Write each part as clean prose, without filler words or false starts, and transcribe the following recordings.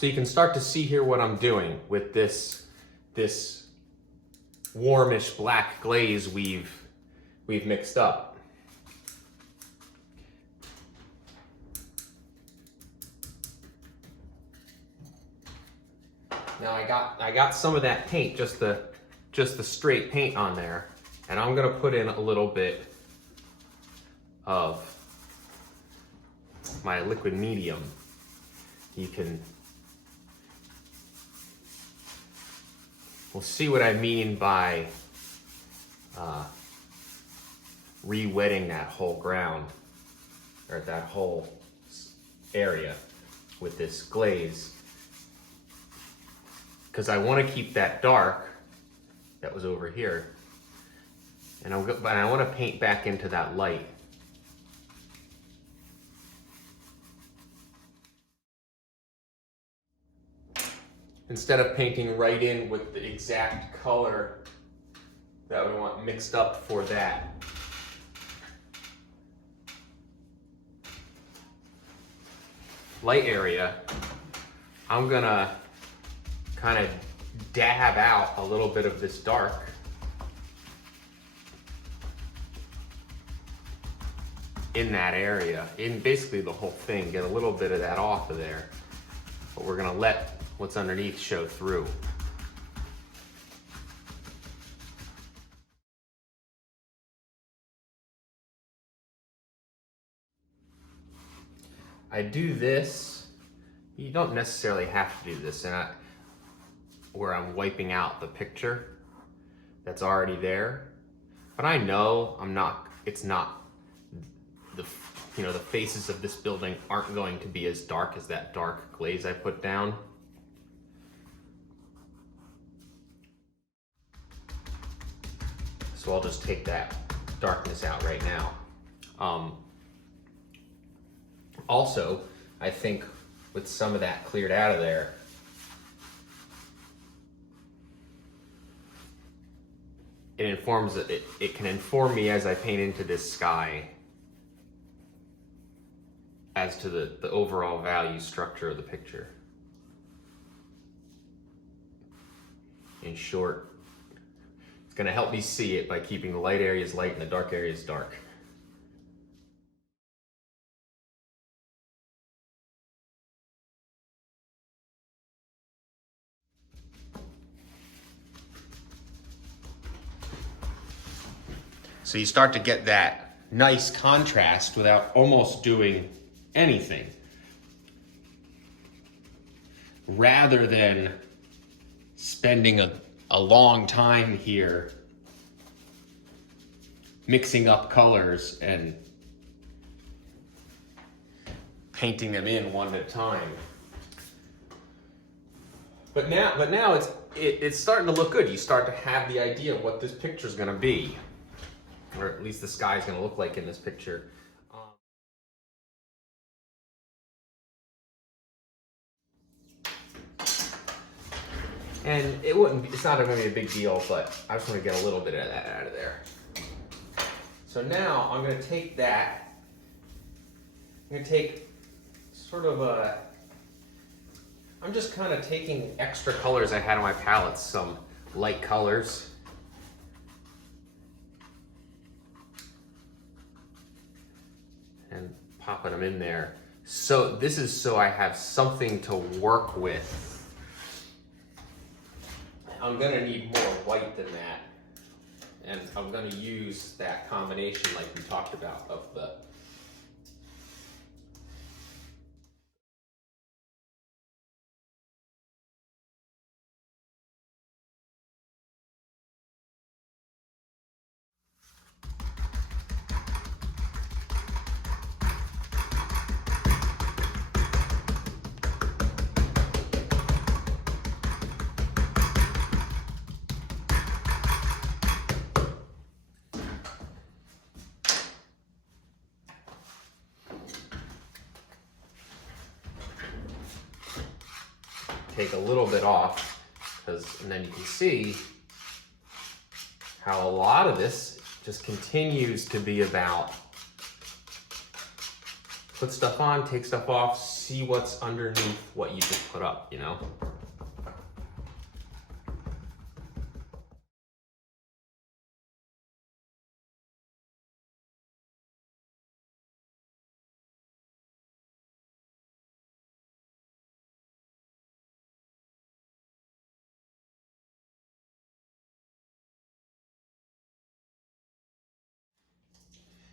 So you can start to see here what I'm doing with this warmish black glaze we've mixed up. Now I got some of that paint, just the straight paint on there, and I'm gonna put in a little bit of my liquid medium. We'll see what I mean by re-wetting that whole ground, or that whole area with this glaze, because I want to keep that dark that was over here, but I want to paint back into that light. Instead of painting right in with the exact color that we want mixed up for that. Light area, I'm gonna kind of dab out a little bit of this dark in that area, in basically the whole thing, get a little bit of that off of there, but we're gonna let what's underneath show through. I do this, you don't necessarily have to do this, where I'm wiping out the picture that's already there, but I know it's not, the faces of this building aren't going to be as dark as that dark glaze I put down. So I'll just take that darkness out right now. Also, I think with some of that cleared out of there, it can inform me as I paint into this sky as to the overall value structure of the picture. In short, it's going to help me see it by keeping the light areas light and the dark areas dark. So you start to get that nice contrast without almost doing anything. Rather than spending a long time here mixing up colors and painting them in one at a time. But now it's starting to look good. You start to have the idea of what this picture is going to be, or at least the sky is going to look like in this picture. And it's not going to be a big deal, but I just want to get a little bit of that out of there. So now I'm going to take that, I'm going to take sort of I'm just kind of taking extra colors I had on my palettes, some light colors. And popping them in there. So this is so I have something to work with. I'm gonna need more white than that. And I'm gonna use that combination like we talked about of the take a little bit off, and then you can see how a lot of this just continues to be about put stuff on, take stuff off, see what's underneath what you just put up, you know?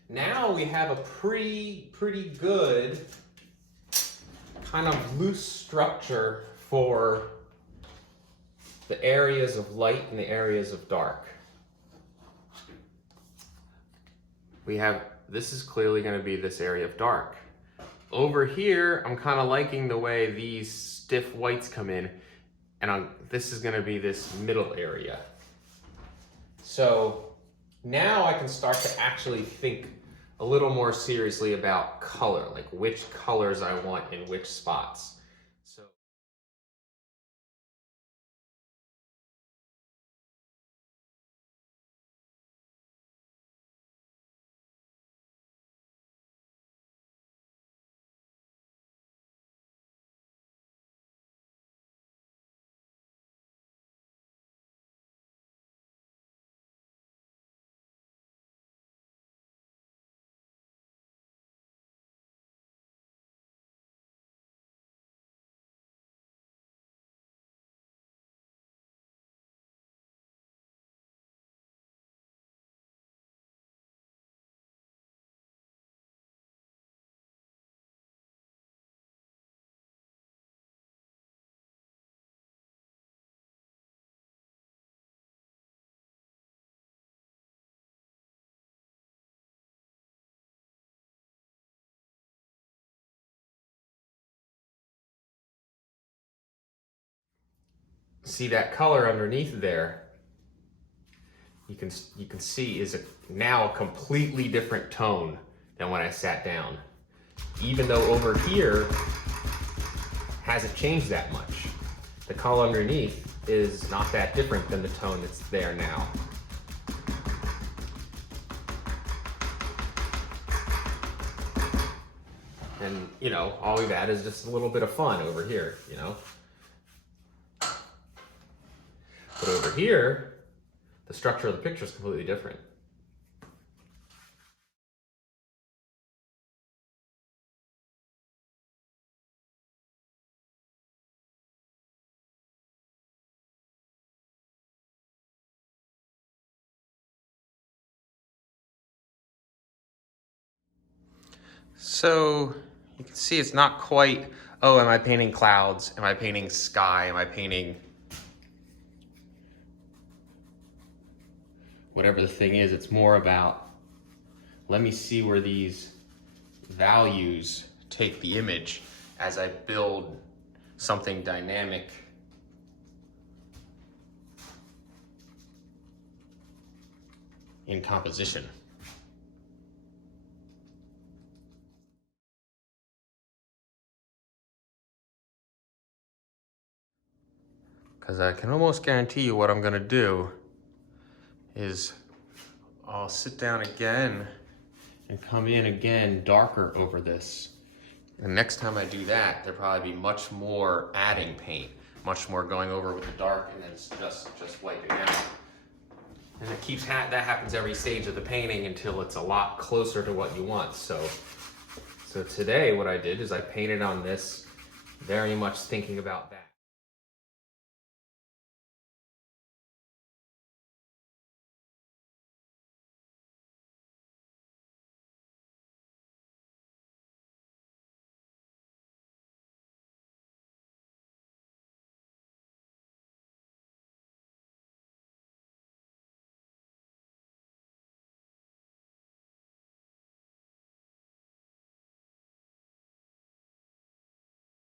Now we have a pretty good kind of loose structure for the areas of light and the areas of dark. This is clearly going to be this area of dark. Over here, I'm kind of liking the way these stiff whites come in, and this is going to be this middle area. So now I can start to actually think a little more seriously about color, like which colors I want in which spots. So see that color underneath there, you can see is now a completely different tone than when I sat down. Even though over here hasn't changed that much. The color underneath is not that different than the tone that's there now. And, you know, all we've added is just a little bit of fun over here, you know? But over here, the structure of the picture is completely different. So you can see it's not quite, oh, am I painting clouds? Am I painting sky? Am I painting whatever the thing is? It's more about, let me see where these values take the image as I build something dynamic in composition. Because I can almost guarantee you what I'm gonna do is I'll sit down again and come in again darker over this. And next time I do that, there'll probably be much more adding paint, much more going over with the dark and then just wiping out. And it keeps that happens every stage of the painting until it's a lot closer to what you want. So today what I did is I painted on this very much thinking about that.